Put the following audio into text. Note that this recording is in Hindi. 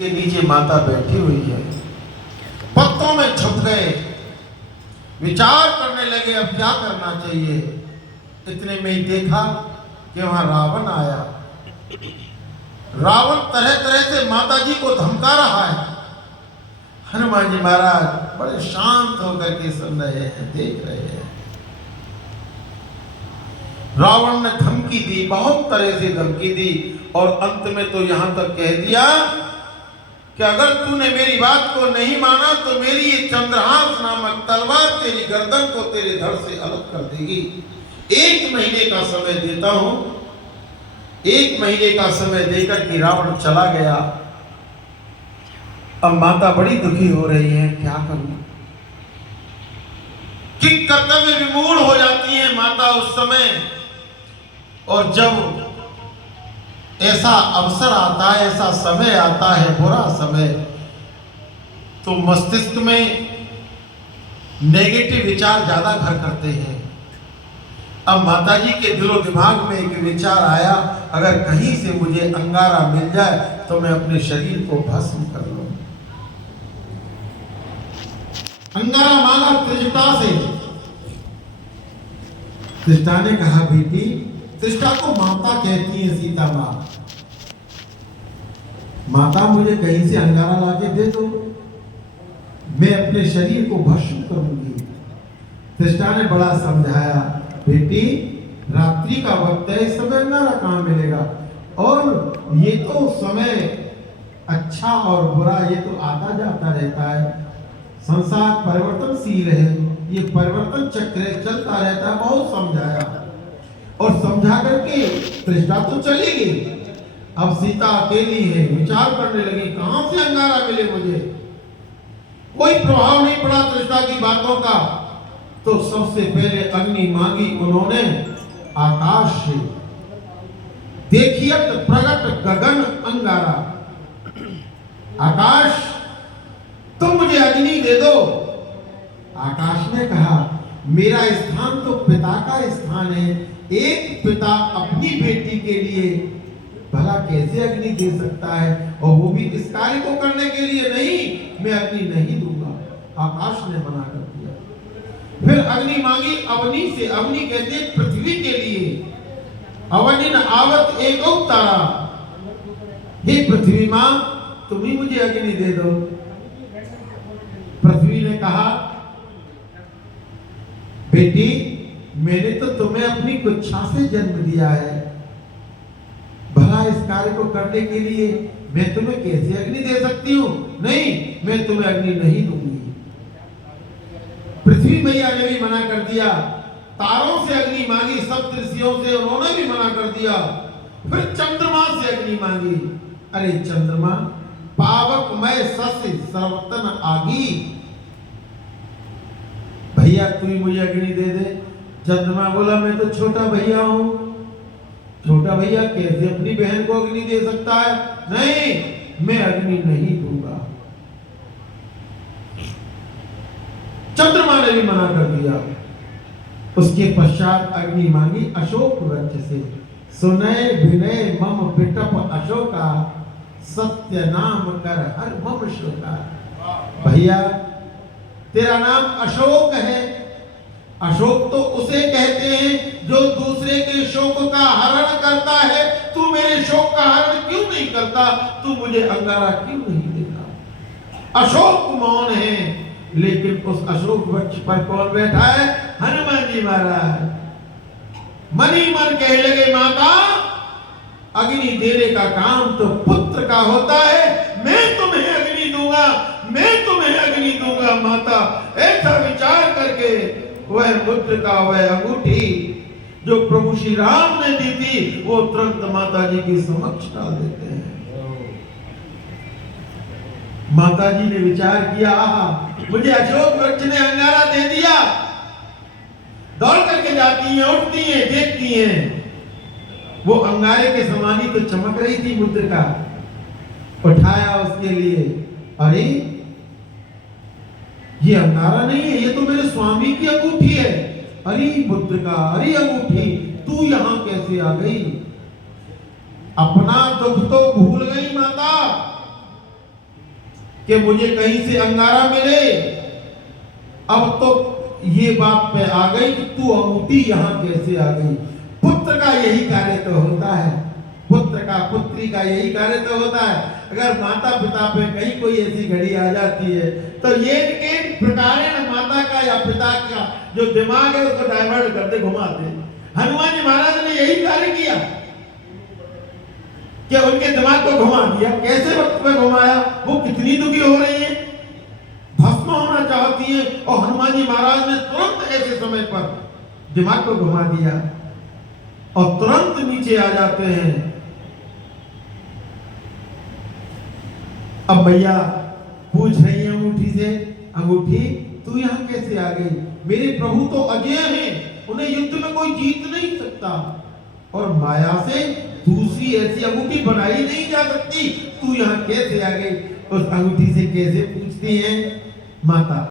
के नीचे माता बैठी हुई है, पत्तों में छुप गए, विचार करने लगे अब क्या करना चाहिए। इतने में ही देखा कि वहां रावण आया। रावण तरह तरह से माता जी को धमका रहा है। हनुमान जी महाराज बड़े शांत होकर के सुन रहे हैं, देख रहे हैं। रावण ने धमकी दी, बहुत तरह से धमकी दी और अंत में तो यहां तक कह दिया कि अगर तूने मेरी बात को नहीं माना तो मेरी ये चंद्रहास नामक तलवार तेरी गर्दन को तेरे धड़ से अलग कर देगी। 1 महीने का समय देता हूं। 1 महीने का समय देकर के रावण चला गया। अब माता बड़ी दुखी हो रही है, क्या करूं। कि कर्तव्य विमूढ़ हो जाती है माता उस समय। और जब ऐसा अवसर आता है, ऐसा समय आता है, बुरा समय, तो मस्तिष्क में नेगेटिव विचार ज्यादा घर करते हैं। अब माताजी के दिलो दिमाग में एक विचार आया, अगर कहीं से मुझे अंगारा मिल जाए तो मैं अपने शरीर को भस्म कर लूं। अंगारा मांगा त्रिजटा से। त्रिजटा ने कहा, बेटी, त्रिजटा को माता कहती है, सीता मां, माता मुझे कहीं से अंगारा लाके दे दो, मैं अपने शरीर को भस्म करूंगी। त्रिजटा ने बड़ा समझाया, बेटी रात्रि का वक्त है, इस समय अंगारा कहां मिलेगा, और ये तो समय अच्छा और बुरा ये तो आता जाता रहता है, संसार परिवर्तनशील है, ये परिवर्तन चक्र चलता रहता है। बहुत समझाया और समझा करके त्रिजटा तो चली गई। अब सीता अकेली है, विचार करने लगी कहां से अंगारा मिले मुझे। कोई प्रभाव नहीं पड़ा त्रिजटा की बातों का। तो सबसे पहले अग्नि मांगी उन्होंने आकाश से। देखिए प्रगट गगन अंगारा, आकाश तुम मुझे अग्नि दे दो। आकाश ने कहा, मेरा स्थान तो पिता का स्थान है, एक पिता अपनी बेटी के लिए भला कैसे अग्नि दे सकता है, और वो भी इस कार्य को करने के लिए नहीं, मैं अग्नि नहीं दूंगा। आकाश ने मना कर दिया। फिर अग्नि मांगी अवनी से। अवनी कहते हैं पृथ्वी के लिए। अवनी न आवत एक तारा, हे पृथ्वी मां तुम ही मुझे अग्नि दे दो। पृथ्वी ने कहा, बेटी मैंने तो तुम्हें अपनी कुच्छा से जन्म दिया है, भला इस कार्य को करने के लिए मैं तुम्हें कैसे अग्नि दे सकती हूँ। नहीं, मैं तुम्हें अग्नि नहीं दूंगी। पृथ्वी मैया ने भी मना कर दिया। तारों से अग्नि मांगी, सप्तऋषियों से, उन्होंने भी मना कर दिया। फिर चंद्रमा से अग्नि मांगी। अरे चंद्रमा, पावक मैं सस्य सर्वतन आगी, भैया तू ही मुझे अग्नि दे दे। चंद्रमा बोला, मैं तो छोटा भैया हूं, छोटा भैया कैसे अपनी बहन को अग्नि दे सकता है। नहीं, मैं अग्नि नहीं दूंगा। चंद्रमा ने भी मना कर दिया। उसके पश्चात अग्नि मांगी अशोक वृक्ष से। सुनय विनय मम बिटप अशोका, सत्य नाम कर हर मम शोका। भैया तेरा नाम अशोक है। अशोक तो उसे कहते हैं जो दूसरे के शोक का हरण करता है। तू मेरे शोक का हरण क्यों नहीं करता, तू मुझे अंगारा क्यों नहीं देता। अशोक मौन है, लेकिन उस अशोक वृक्ष पर कौन बैठा है? हनुमान जी महाराज। मन ही मन कहने लगे, माता अग्नि देने का काम तो पुत्र का होता है, मैं तुम्हें अग्नि दूंगा, मैं तुम्हें अग्नि दूंगा। माता ऐसा विचार करके वह मुद्रिका, वह अंगूठी जो प्रभु श्री राम ने दी थी, वो तुरंत माता जी के समक्ष डाल देते हैं। माता जी ने विचार किया, आहा मुझे अशोक वृक्ष ने अंगारा दे दिया। दौड़ करके जाती हैं, उठती हैं, देखती हैं, वो अंगारे के समान ही तो चमक रही थी मुद्रिका। उठाया उसके लिए, अरे ये अंगारा नहीं है, ये तो मेरे स्वामी की अंगूठी है। अरे मुद्रिका, अरे अंगूठी, तू यहां कैसे आ गई? अपना दुख तो भूल गई माता, कि मुझे कहीं से अंगारा मिले। अब तो ये बात पे आ गई कि तू अंगूठी यहाँ कैसे आ गई। पुत्र का यही कार्य तो होता है, पुत्र का पुत्री का यही कार्य तो होता है। अगर माता पिता पे कहीं कोई ऐसी घड़ी आ जाती है तो ये एक प्रकार है ना, माता का या पिता का जो दिमाग है उसको डाइवर्ट करते घुमाते। हनुमान जी महाराज ने यही कार्य किया कि उनके दिमाग को घुमा दिया। कैसे वक्त पे घुमाया, वो कितनी दुखी हो रही है, भस्म होना चाहती है, और हनुमान जी महाराज ने तुरंत ऐसे समय पर दिमाग को घुमा दिया और तुरंत नीचे आ जाते हैं। अब भैया पूछ रही है अंगूठी से, अंगूठी तू यहाँ कैसे आ गई? मेरे प्रभु तो अजय हैं, उन्हें युद्ध में कोई जीत नहीं सकता, और माया से दूसरी ऐसी अंगूठी बनाई नहीं जा सकती, तू यहाँ कैसे आ गई? उस अंगूठी से कैसे पूछती है माता।